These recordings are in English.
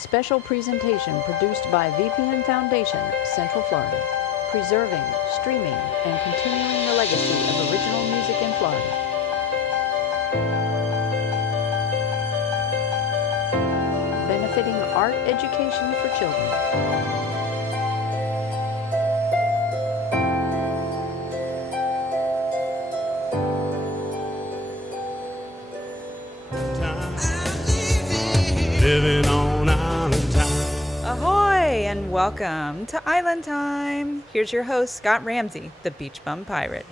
Special presentation produced by VPN Foundation, Central Florida. Preserving, streaming, and continuing the legacy of original music in Florida. Benefiting art education for children. Living on Island Time. Ahoy and welcome to Island Time. Here's your host, Scott Ramsey, the Beach Bum Pirate.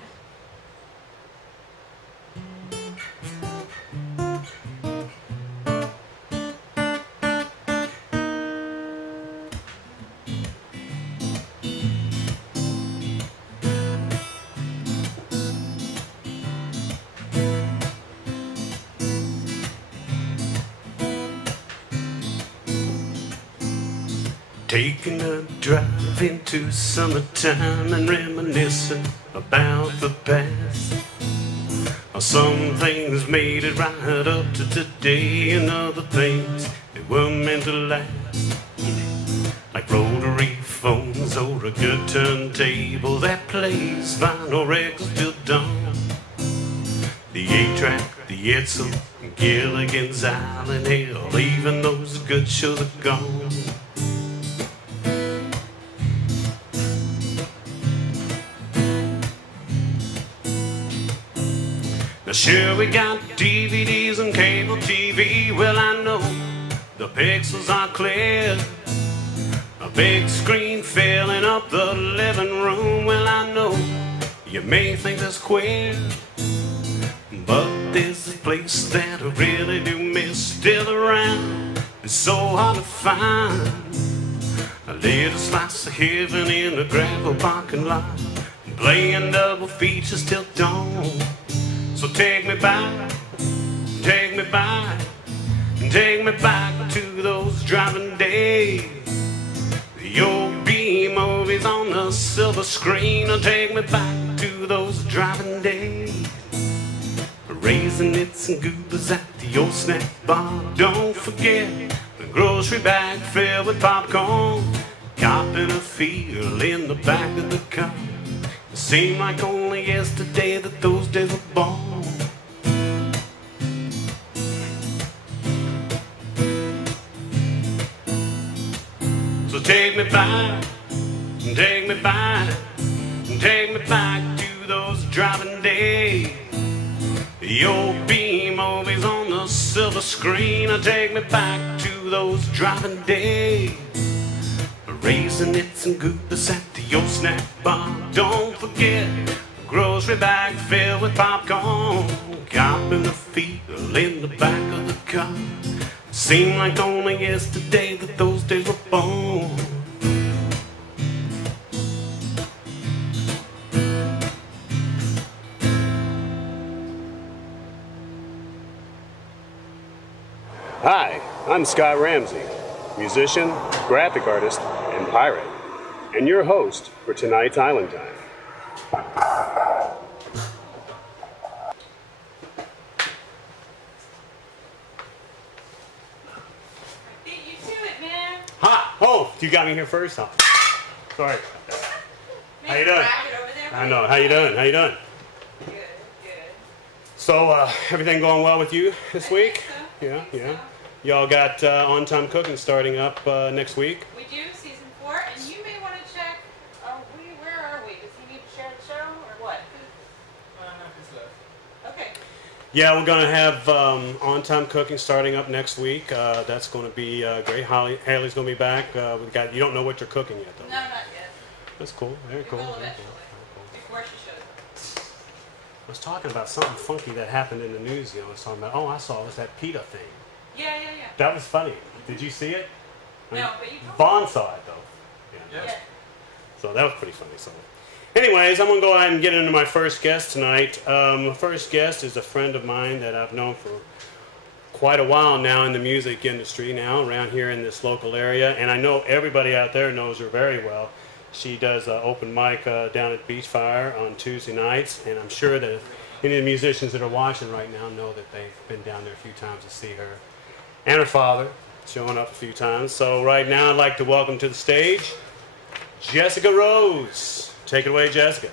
Taking a drive into summertime and reminiscing about the past. Some things made it right up to today, and other things they were meant to last. Like rotary phones or a good turntable that plays vinyl records till dawn. The 8-track, the Edsel, Gilligan's Island, hell, even those good shows are gone. Now sure, we got DVDs and cable TV. Well, I know the pixels are clear. A big screen filling up the living room. Well, I know you may think that's queer, but there's a place that I really do miss still around. It's so hard to find a little slice of heaven in a gravel parking lot, playing double features till dawn. So take me back, take me back, take me back to those driving days. The old B movies on the silver screen. Oh, take me back to those driving days. Raisinets and goobers at the old snack bar. Don't forget the grocery bag filled with popcorn. Copping a feel in the back of the car. It seemed like only yesterday that those days were born. So take me back, take me back, take me back to those driving days. The old B movies on the silver screen. Take me back to those driving days. Raisinets and goobers at the old snack bar. Don't forget the grocery bag filled with popcorn. Copping the feel in the back of the car. Seemed like only yesterday that those days were born. Hi, I'm Scott Ramsey, musician, graphic artist, and pirate, and your host for tonight's Island Time. Beat you to it, man. Ha! Oh, you got me here first, huh? Sorry about that. How you doing? I know. How you doing? How you doing? Good, good. So, everything going well with you this week? So. Yeah, yeah. Y'all got On-Time Cooking starting up next week. We do, season 4, and you may want to check, where are we? Does he need to share the show, or what? Okay. Yeah, we're going to have On-Time Cooking starting up next week. That's going to be great. Haley's going to be back. You don't know what you're cooking yet, though. No, not yet. That's cool. Very cool. We will Very eventually, cool. before she shows up. I was talking about something funky that happened in the news. I was talking about, I saw it was that PETA thing. Yeah. That was funny. Did you see it? No, but you told me. Vaughn saw it, though. Yeah. So that was pretty funny. So, anyways, I'm going to go ahead and get into my first guest tonight. My first guest is a friend of mine that I've known for quite a while now in the music industry now, around here in this local area. And I know everybody out there knows her very well. She does open mic down at Beachfire on Tuesday nights. And I'm sure that any of the musicians that are watching right now know that they've been down there a few times to see her. And her father, showing up a few times. So right now I'd like to welcome to the stage Jessica Rose. Take it away, Jessica.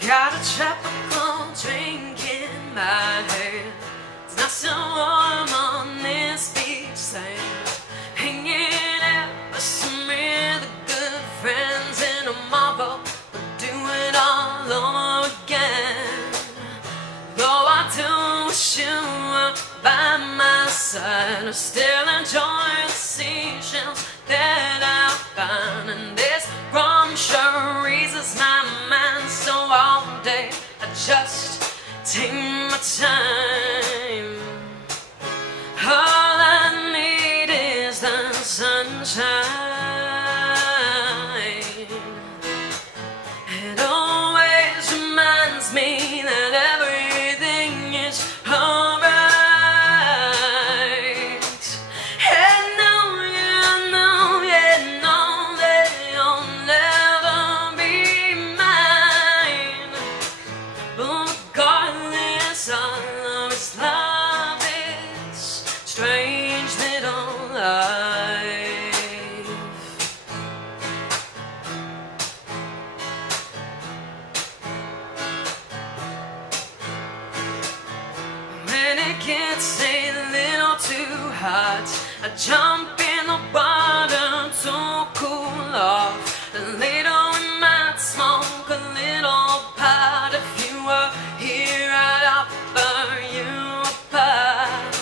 Got a tropical drink in my hand. It's not so warm on this beach sand. Hanging out with some really good friends in a marvel. We'll do it all over again. Though I do wish you were by my side, I still enjoy the seashells that I find. And this rum sure eases my mind, so all day I just take my time. All I need is the sunshine. It always reminds me that everything is alright. And know, you know, yeah, know that you'll never be mine. But regardless, I'll always love this strange little life. When it gets a little too hot, I jump in the water to cool off. And later we might smoke a little pot. If you were here, I'd offer you a puff.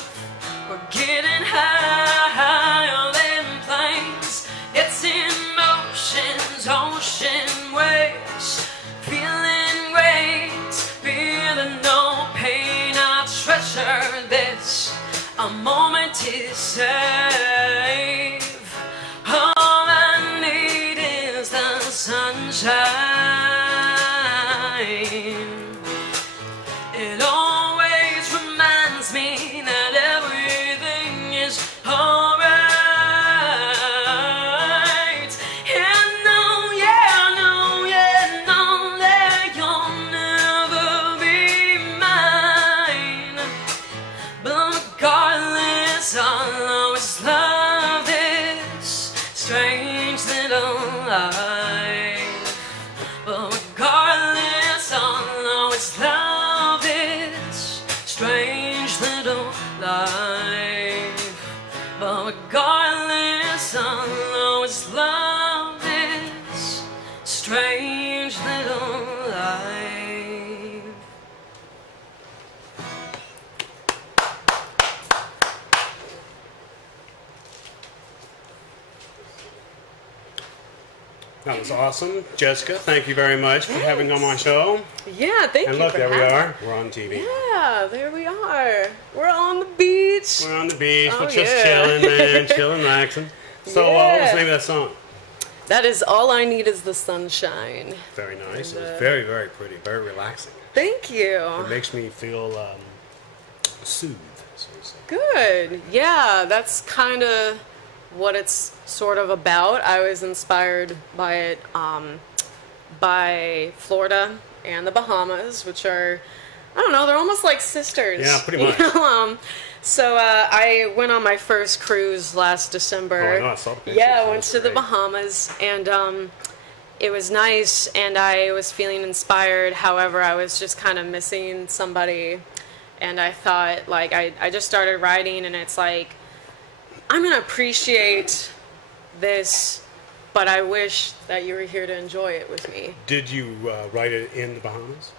We're getting higher than planes. It's emotions, ocean waves. Feeling great, feeling no pain. I treasure this, a moment to save. All I need is the sunshine. It always reminds me that everything is alright. And know, yeah, know, yeah, know that you'll never be mine. But regardless, I'll always love this strange little life. But regardless, I'll always love this strange little life. But regardless, I'll always love this strange little life. That was awesome. Jessica, thank you very much for having on my show. Yeah, thank And you look, for there we having are. We're on TV. Yeah, there we are. We're on the beach. We're on the beach. Oh, We're just yeah. chilling, man. Chilling, relaxing. So, what was the name of that song? That is All I Need Is the Sunshine. Very nice. And, It was very, very pretty. Very relaxing. Thank you. It makes me feel soothed, so to say. Good. Yeah, that's kind of what it's sort of about. I was inspired by it by Florida and the Bahamas, which are, I don't know, they're almost like sisters. Yeah, pretty much. You know? So I went on my first cruise last December. Oh, I know, I saw the pictures. Yeah, I That went was to the great. Bahamas, and it was nice, and I was feeling inspired. However, I was just kind of missing somebody, and I thought, like, I just started writing, and it's like, I'm going to appreciate this, but I wish that you were here to enjoy it with me. Did you write it in the Bahamas?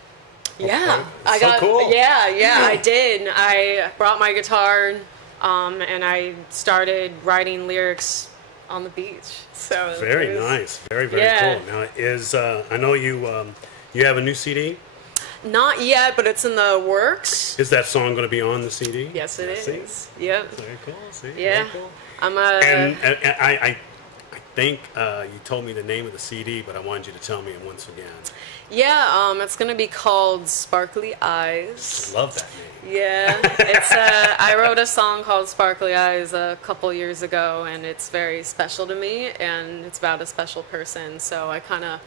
Yeah, Okay. So cool. Yeah, I did. I brought my guitar, and I started writing lyrics on the beach. So Very it was- nice. Very, very Yeah. cool. Now, I know you you have a new CD? Not yet, but it's in the works. Is that song going to be on the CD? Yes, it See? is. Yep. Very cool. See? Yeah. Very cool. I'm And I think you told me the name of the CD, but I wanted you to tell me it once again. Yeah, it's gonna be called Sparkly Eyes. I love that name. Yeah, it's I wrote a song called Sparkly Eyes a couple years ago, and it's very special to me, and it's about a special person. So I kind of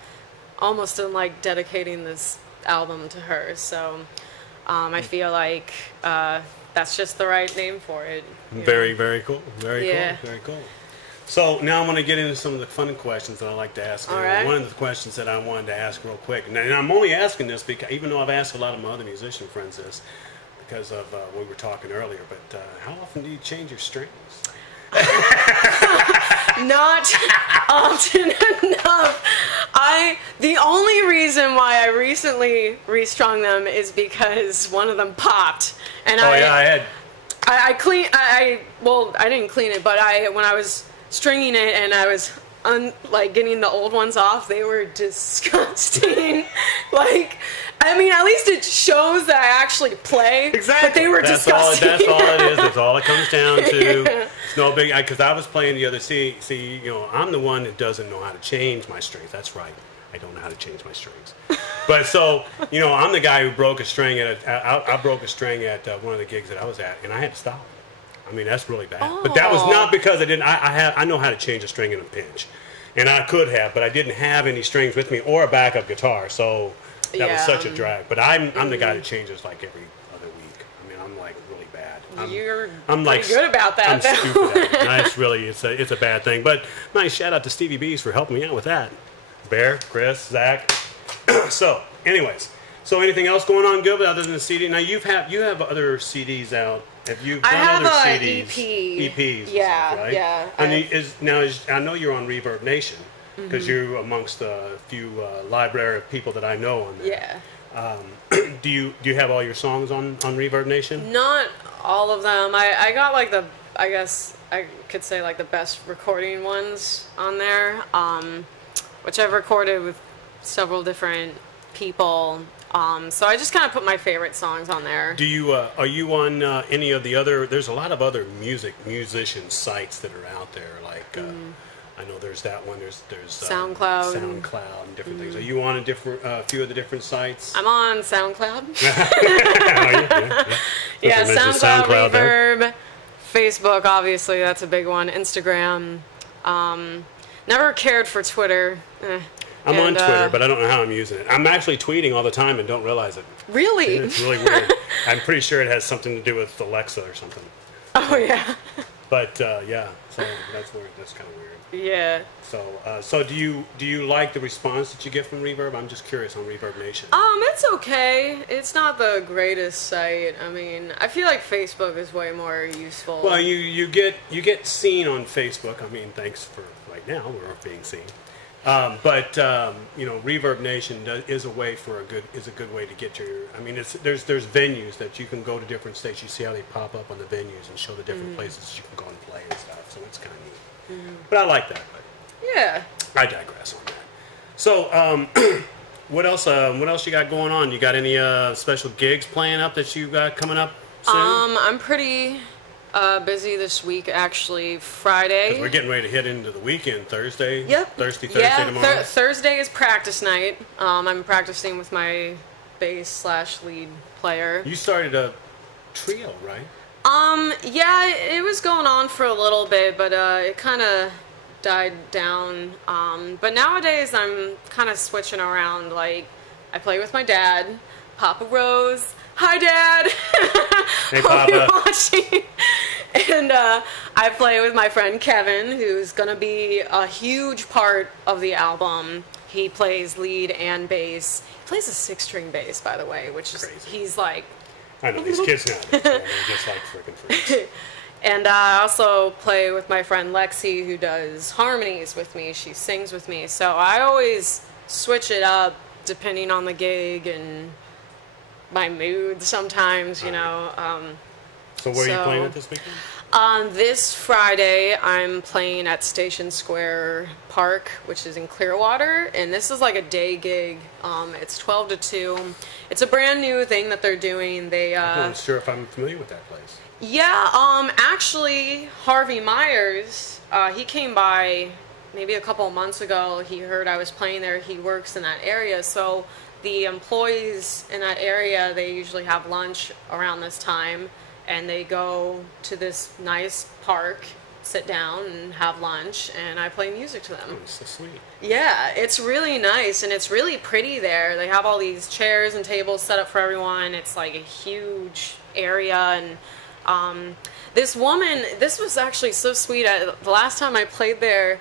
almost am like dedicating this album to her. So I feel like that's just the right name for it. Very, very cool. Very Yeah. cool. Very cool. So now I'm going to get into some of the fun questions that I like to ask. All right. One of the questions that I wanted to ask real quick, and I'm only asking this because even though I've asked a lot of my other musician friends this because of what we were talking earlier, but how often do you change your strings? Not often enough. The only reason why I recently restrung them is because one of them popped, and I didn't clean it, but when I was stringing it and I was getting the old ones off, they were disgusting. At least it shows that I actually play. Exactly. But they were disgusting. That's all it is. That's all it comes down to. Yeah. It's no big, because I was playing the other. See, I'm the one that doesn't know how to change my strings. That's right. I don't know how to change my strings. But so, I'm the guy who broke a string I broke a string at one of the gigs that I was at, and I had to stop. I mean, that's really bad. Oh. But that was not because I didn't. I know how to change a string in a pinch, and I could have, but I didn't have any strings with me or a backup guitar, so that was such a drag. But I'm the guy that changes like every other week. I mean, I'm like really bad. You're I'm pretty good about that. I'm stupid at it. It's really it's a bad thing. But nice shout out to Stevie B's for helping me out with that. Bear, Chris, Zach. So, anyways, anything else going on good other than the CD? Now you have other CDs out. Have you done I have other a CDs? EP. EPs. Yeah, right? yeah. And I know you're on Reverb Nation because Mm-hmm. you're amongst a few library of people that I know on there. Yeah. Do you have all your songs on Reverb Nation? Not all of them. I got I guess I could say the best recording ones on there, which I've recorded with several different people. So I just kind of put my favorite songs on there. Do you are you on any of the other? There's a lot of other musician sites that are out there. I know there's that one. There's SoundCloud and different things. Are you on a different few of the different sites? I'm on SoundCloud. Yeah, SoundCloud, Reverb, Facebook. Obviously, that's a big one. Instagram. Never cared for Twitter. I'm on Twitter, but I don't know how I'm using it. I'm actually tweeting all the time and don't realize it. Really? It's really weird. I'm pretty sure it has something to do with Alexa or something. Oh yeah. But yeah, so that's weird. That's kind of weird. Yeah. So do you like the response that you get from Reverb? I'm just curious on Reverb Nation. It's okay. It's not the greatest site. I mean, I feel like Facebook is way more useful. Well, you get seen on Facebook. I mean, thanks for right now we're being seen. But Reverb Nation is a good way to get your. I mean, there's venues that you can go to different states. You see how they pop up on the venues and show the different places you can go and play and stuff. So it's kind of neat. But I like that. But yeah. I digress on that. So what else? What else you got going on? You got any special gigs playing up that you got coming up soon? I'm pretty busy this week, actually. Friday. 'Cause we're getting ready to hit into the weekend. Thursday. Yep. Thursday tomorrow. Thursday is practice night. I'm practicing with my bass/lead player. You started a trio, right? Yeah, it was going on for a little bit, but it kind of died down. But nowadays I'm kind of switching around. I play with my dad, Papa Rose. Hi, Dad. Hey, Hope you're Papa. watching. And I play with my friend Kevin, who's gonna be a huge part of the album. He plays lead and bass. He plays a 6-string bass, by the way, which is Crazy. He's like. I know these kids nowadays. They're just like freaking freaks. And I also play with my friend Lexi, who does harmonies with me. She sings with me. So I always switch it up depending on the gig and my mood sometimes, you know. So where are you playing at this weekend? This Friday, I'm playing at Station Square Park, which is in Clearwater, and this is like a day gig. It's 12 to 2. It's a brand new thing that they're doing. I'm not sure if I'm familiar with that place. Yeah, actually, Harvey Myers, he came by maybe a couple of months ago, he heard I was playing there. He works in that area, so the employees in that area, they usually have lunch around this time, and they go to this nice park, sit down and have lunch, and I play music to them. Oh, so sweet. Yeah, it's really nice, and it's really pretty there. They have all these chairs and tables set up for everyone. It's like a huge area, and this woman, this was actually so sweet. The last time I played there,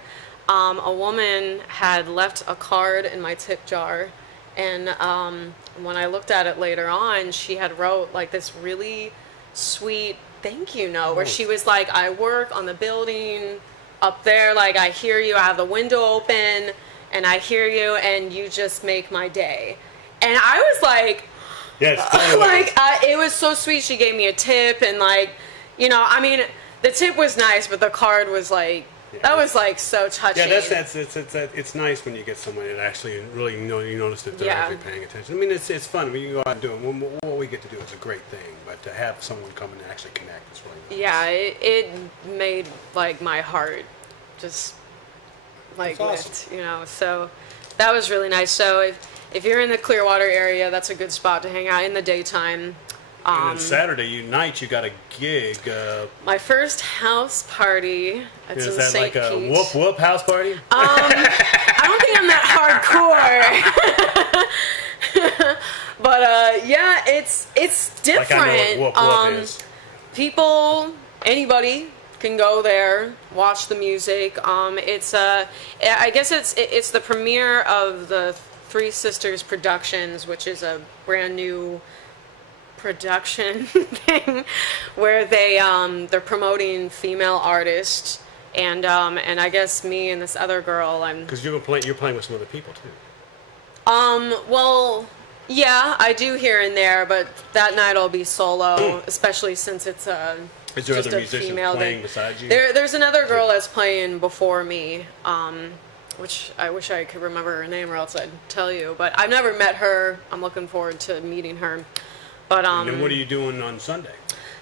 a woman had left a card in my tip jar, and when I looked at it later on, she had wrote like this really sweet thank you note where she was like, I work on the building up there, like I hear you, I have the window open and I hear you and you just make my day. And I was like, yes, like it was so sweet. She gave me a tip, and like, you know, I mean, the tip was nice, but the card was like, that was like so touching. Yeah, it's nice when you get someone that actually really you notice that they're actually paying attention. I mean, it's fun when you go out and do it. What we get to do is a great thing, but to have someone come and actually connect is really nice. Yeah, it made like my heart just like lift, you know. So that was really nice. So if you're in the Clearwater area, that's a good spot to hang out in the daytime. And then Saturday night, you got a gig. My first house party. It's is in that St. like a Pete. whoop whoop house party? I don't think I'm that hardcore. But yeah, it's different. Like I know what whoop whoop is. People, anybody can go there, watch the music. I guess it's the premiere of the Three Sisters Productions, which is a brand new production thing where they're promoting female artists, and I guess me and this other girl, because you're playing with some other people too. Well, yeah, I do here and there, but that night I'll be solo, especially since it's Is there just other a musicians female playing besides you? There's another girl that's playing before me, which I wish I could remember her name or else I'd tell you, but I've never met her. I'm looking forward to meeting her. But and then what are you doing on Sunday?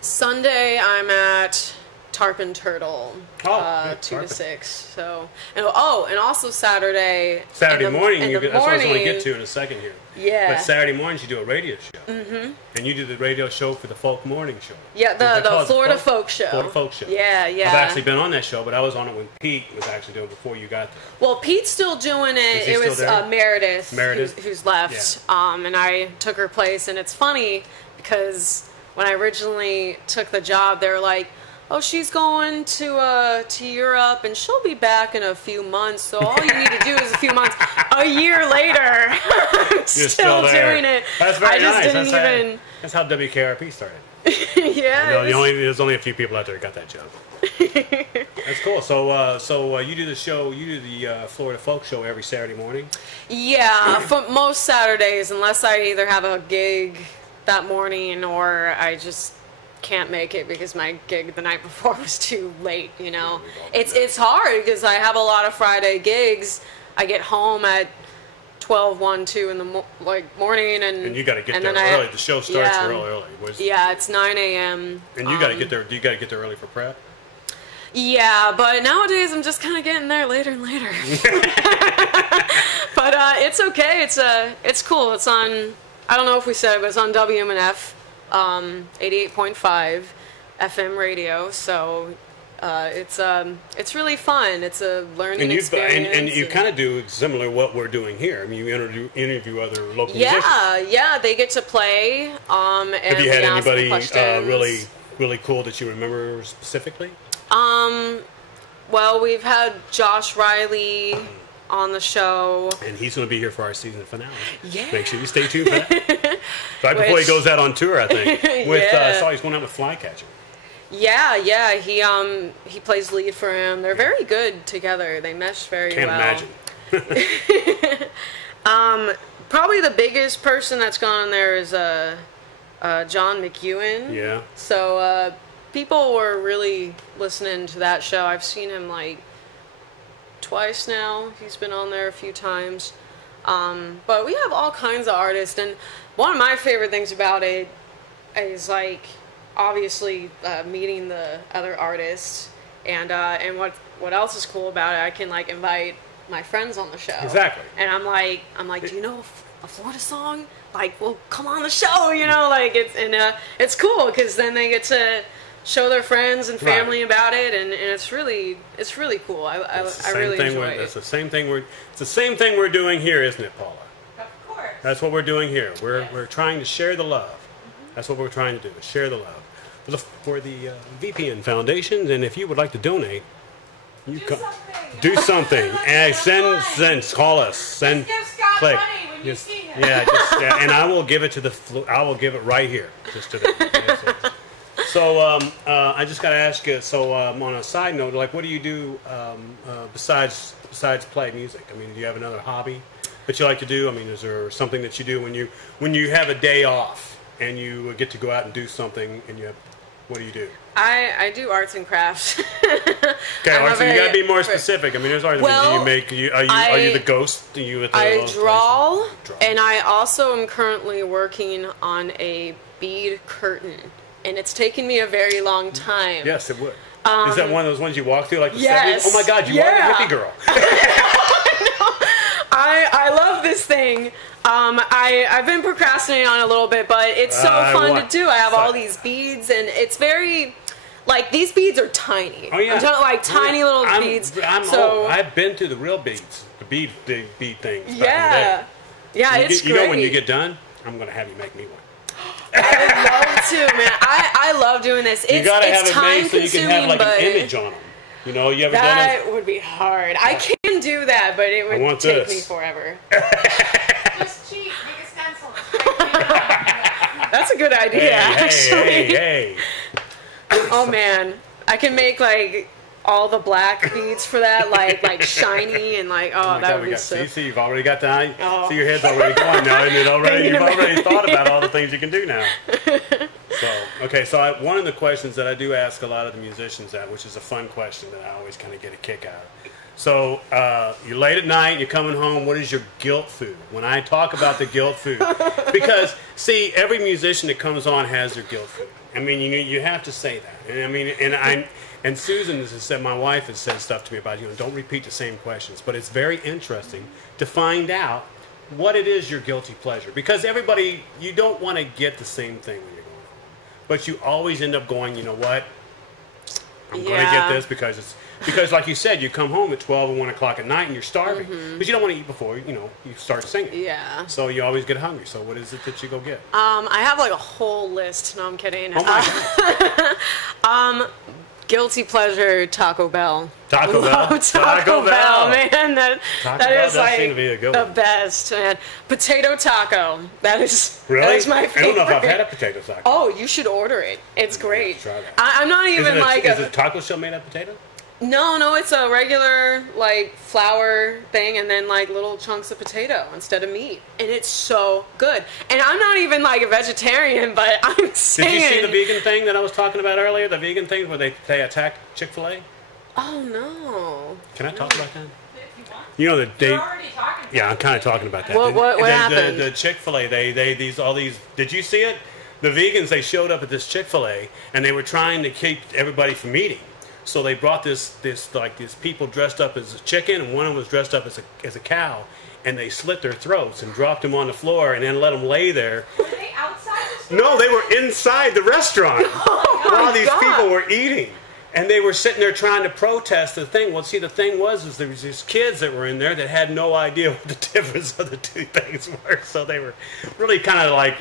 Sunday I'm at Tarpon Turtle, 2 Tarpon. to 6. So and also Saturday. Saturday morning, that's what I was going to get to in a second here. Yeah. But Saturday mornings you do a radio show. Mm-hmm. And you do the radio show for the Folk Morning Show. Yeah, the Florida Folk Show. Florida Folk Show. Yeah. I've actually been on that show, but I was on it when Pete was actually doing it before you got there. Well, Pete's still doing it. Is he It was still there? Meredith, who's left, and I took her place. And it's funny because when I originally took the job, they were like, oh, she's going to Europe, and she'll be back in a few months, so all you need to do is a few months. A year later, I'm still doing it. That's very nice. That's how WKRP started. Yeah. There's only a few people out there who got that job. That's cool. So you do the show, you do the Florida Folk Show every Saturday morning? Yeah, for most Saturdays, unless I either have a gig that morning or I just can't make it because my gig the night before was too late, you know. It's hard because I have a lot of Friday gigs. I get home at 12, 1, 2 in the morning, and you got to get there early. The show starts real early. Yeah, it's 9 a.m. And you got to get there. Do you got to get there early for prep? Yeah, but nowadays I'm just kind of getting there later and later. But it's okay. It's cool. It's on. I don't know if we said it, but it's on WMNF. 88.5 FM radio, so it's really fun. It's a learning experience. And you kind of do similar what we're doing here. I mean, you interview other local musicians. Yeah, they get to play. And have you had anybody really really cool that you remember specifically? Well, we've had Josh Riley on the show, and he's going to be here for our season finale. Yeah, make sure you stay tuned for that. Right before he goes out on tour, I think. With I saw he's going out with Flycatcher. Yeah. He plays lead for him. They're very good together. They mesh very well. Can't imagine. Probably the biggest person that's gone there is John McEwen. Yeah. So people were really listening to that show. I've seen him like twice now. He's been on there a few times. But we have all kinds of artists, and one of my favorite things about it is like obviously meeting the other artists, and what what else is cool about it? I can like invite my friends on the show. Exactly. And I'm like, do you know a Florida song? Like, well, come on the show, you know, like it's cool because then they get to show their friends and family about it, and it's really cool. I really enjoy it. It's the same thing we're doing here, isn't it, Paula? Of course. That's what we're doing here. We're trying to share the love. That's what we're trying to do, is share the love for the VPN Foundation. And if you would like to donate, you do something. And call us. Send. Give Scott click. money when you see him. Yeah, and I will give it I will give it right here, just to the. So I just got to ask you. So on a side note, like, what do you do besides play music? I mean, do you have another hobby that you like to do? I mean, is there something that you do when you have a day off and you get to go out and do something? And what do you do? I do arts and crafts. Okay, arts. You got to be more specific. I mean, there's arts. Well, do you make? Are you the ghost? Do you? I draw, and I also am currently working on a bead curtain. And it's taken me a very long time. Yes, it would. Is that one of those ones you walk through like the 70s? Yes. Oh my God, you are a hippie girl. I love this thing. I've been procrastinating on it a little bit, but it's so fun to do. I have all these beads, and it's very, like, these beads are tiny. Oh, yeah. I'm talking like tiny little beads. I've been to the real beads, the bead things. Yeah. Yeah, it's great. You know, when you get done, I'm going to have you make me one. I would love to, man. I love doing this. You gotta have it made so you can have like an image on them. You know, you ever done it? That would be hard. I can do that, but it would take me forever. Just cheat, make a stencil. That's a good idea, actually. Hey. Oh man, I can make like all the black beads for that, like shiny and like that would be so. See, you've already got the eye. See, your head's already going now, and you've already thought about all the things you can do now. So one of the questions that I do ask a lot of the musicians which is a fun question that I always kind of get a kick out of. So you're late at night, you're coming home. What is your guilt food? When I talk about the guilt food, because see, every musician that comes on has their guilt food. I mean, you have to say that, and I mean, and Susan has said, my wife has said stuff to me about, don't repeat the same questions. But it's very interesting to find out what it is your guilty pleasure. Because everybody, you don't want to get the same thing when you're going home. But you always end up going, you know what? I'm going to get this because like you said, you come home at 12 or 1 o'clock at night and you're starving. But you don't want to eat before, you start singing. Yeah. So you always get hungry. So what is it that you go get? I have like a whole list. No, I'm kidding. Oh my God. Guilty pleasure, Taco Bell. Taco Bell, man. That is like seem to be a good the one. Best, man. Potato taco. That is my favorite. I don't know if I've had a potato taco. Oh, you should order it. It's great. Try that. I'm not even is a taco shell made of potato? No, it's a regular like flour thing, and then like little chunks of potato instead of meat, and it's so good. And I'm not even like a vegetarian, but I'm saying. Did you see the vegan thing that I was talking about earlier? The vegan thing where they attack Chick-fil-A? Oh no! Can I talk about that? If you want. You know that they. You're already talking about Yeah, I'm kind of talking about that. What happened? The Chick-fil-A. All these. Did you see it? The vegans, they showed up at this Chick-fil-A and they were trying to keep everybody from eating. So they brought these people dressed up as a chicken, and one of them was dressed up as a cow, and they slit their throats and dropped them on the floor and then let them lay there. Were they outside the store? No, they were inside the restaurant while these people were eating. And they were sitting there trying to protest the thing. Well, see, the thing was there was these kids that were in there that had no idea what the difference of the two things were. So they were really kind of like,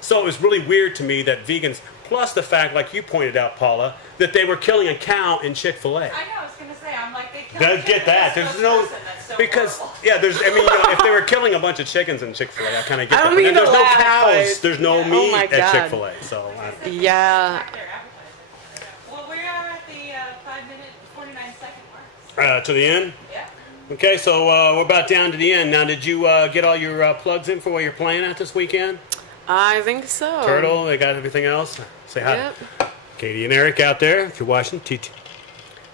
so it was really weird to me that vegans, plus the fact, like you pointed out, Paula, that they were killing a cow in Chick-fil-A. I know, I was going to say, I'm like, they killed Does get that. There's no... So because, horrible. if they were killing a bunch of chickens in Chick-fil-A, I kind of get I that. don't mean There's to no laugh, cows, but- there's no Oh meat my at God. Chick-fil-A. So, Yeah. Well, we are at the 5-minute, 49-second mark. to the end? Yeah. Okay, so we're about down to the end. Now, did you get all your plugs in for what you're playing at this weekend? I think so. Turtle, they got everything else? Say hi. Yep. Katie and Eric out there, if you're watching. TT.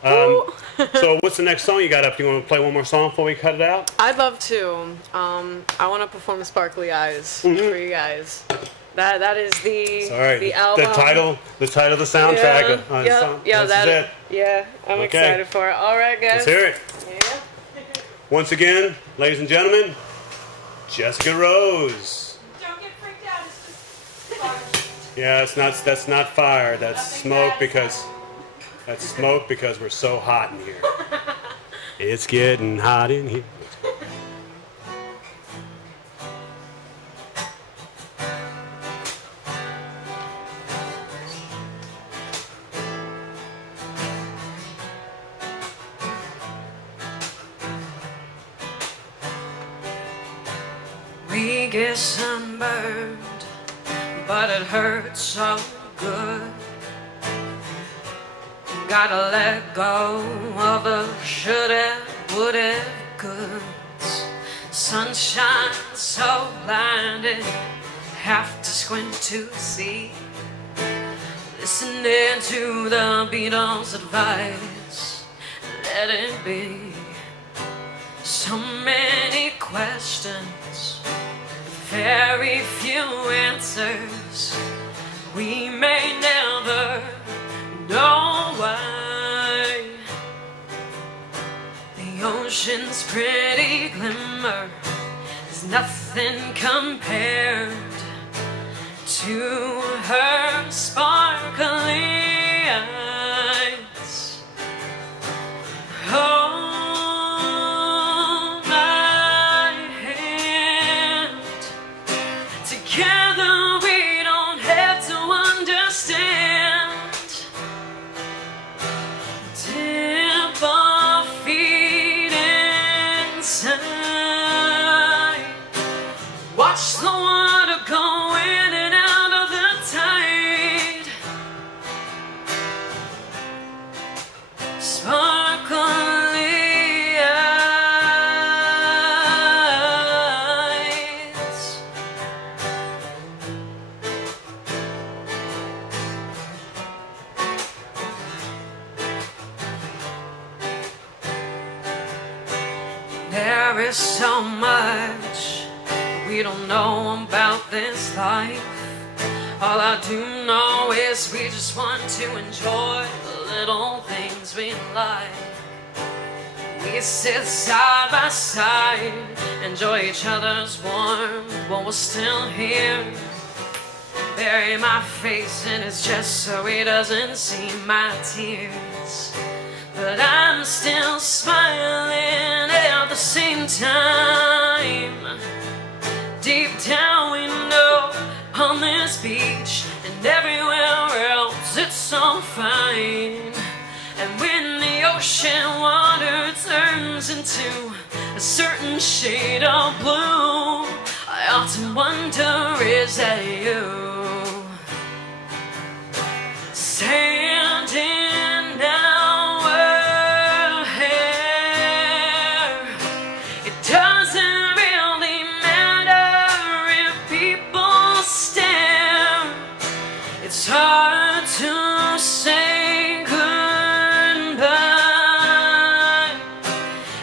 So what's the next song you got up? You want to play one more song before we cut it out? I'd love to. I want to perform Sparkly Eyes for you guys. That is the Sorry, the album. the title of the soundtrack. Yeah, This is it. Yeah, I'm Okay. excited for it. All right, guys. Let's hear it. Yeah. Once again, ladies and gentlemen, Jessica Rose. Don't get freaked out. It's just fire. Yeah, that's not fire. That's smoke because we're so hot in here. It's getting hot in here. We get sunburned, but it hurts so good. Gotta let go of the should have, would have, coulds. Sunshine so blinding, have to squint to see. Listening to the Beatles' advice, let it be. So many questions, very few answers. We may never know why. The ocean's pretty glimmer is nothing compared to her sparkling eyes. Hold my hand. Together we don't have to understand. Dip our feet inside. Watch the water go in and out of the tide. Sparkly eyes. There is so much we don't know about this life. All I do know is we just want to enjoy the little things we like. We sit side by side, enjoy each other's warmth while we're still here. Bury my face in his chest so he doesn't see my tears. But I'm still smiling at the same time. Deep down we know on this beach and everywhere else it's all fine. And when the ocean water turns into a certain shade of blue, I often wonder, is that you? Standing our hair. It doesn't really matter if people stare. It's hard to say goodbye.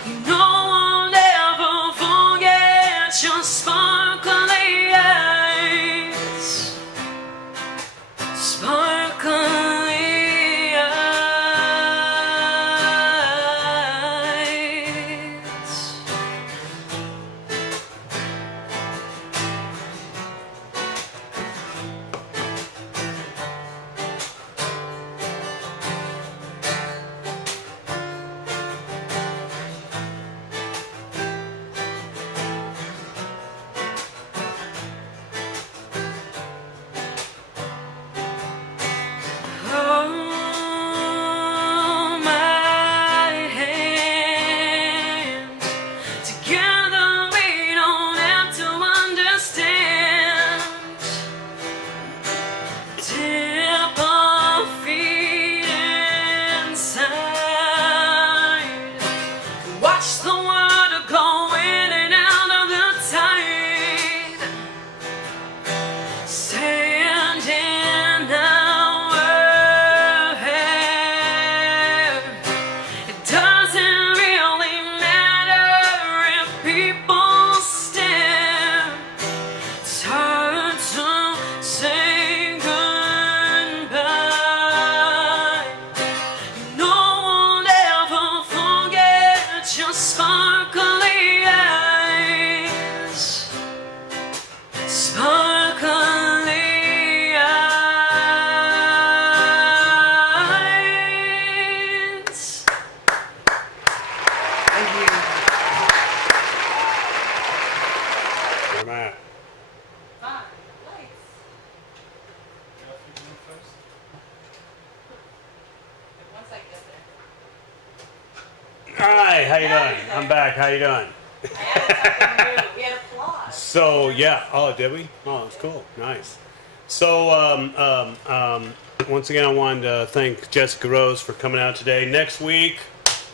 You know I'll never forget your sparkly eyes. am I at? Fine. Lights. Once I get there. All right, how you doing? I'm back. How you doing? I added something new. We had applause. So yeah. Oh, did we? Oh, that's cool. Nice. So once again, I wanted to thank Jessica Rose for coming out today. Next week,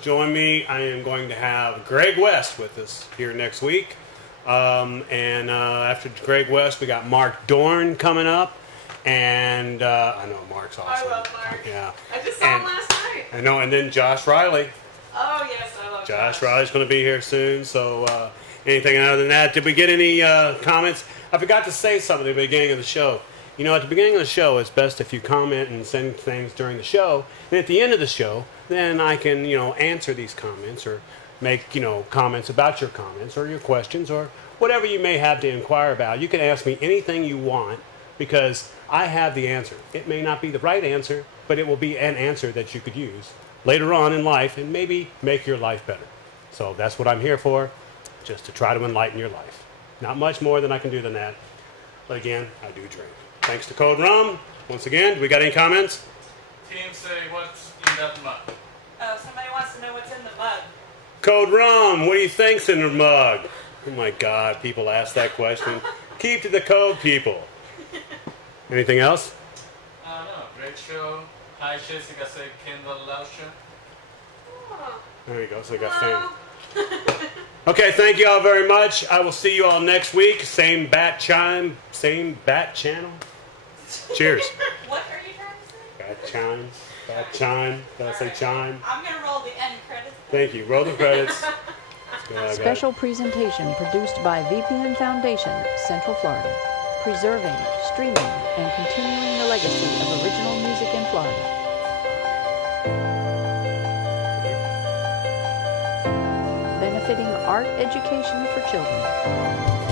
join me. I am going to have Greg West with us here next week. And after Greg West, we got Mark Dorn coming up. And I know Mark's awesome. I love Mark. Yeah. I just saw him last night. I know. And then Josh Riley. Oh, yes, I love Josh Riley's going to be here soon. So anything other than that? Did we get any comments? I forgot to say something at the beginning of the show. You know, at the beginning of the show, it's best if you comment and send things during the show. And at the end of the show, then I can, answer these comments or make, comments about your comments or your questions or whatever you may have to inquire about. You can ask me anything you want because I have the answer. It may not be the right answer, but it will be an answer that you could use later on in life and maybe make your life better. So that's what I'm here for, just to try to enlighten your life. Not much more than I can do than that. But again, I do drink. Thanks to Code Rum. Once again, do we got any comments? Team say what's in that mug? Oh, somebody wants to know what's in the mug. Code Rum, what do you think's in the mug? Oh my God, people ask that question. Keep to the code, people. Anything else? I don't know. Great show. Hi, Jessica say Kendall Lauscher. There you go, so we got fame. Okay, thank you all very much. I will see you all next week. Same bat chime, same bat channel. Cheers. What are you trying to say? Bat chime, bat chime. Did I say chime? I'm going to roll the end credits. Thank you. Roll the credits. Special presentation produced by VPN Foundation, Central Florida. Preserving, streaming, and continuing the legacy of original music in Florida. Benefiting art education for children.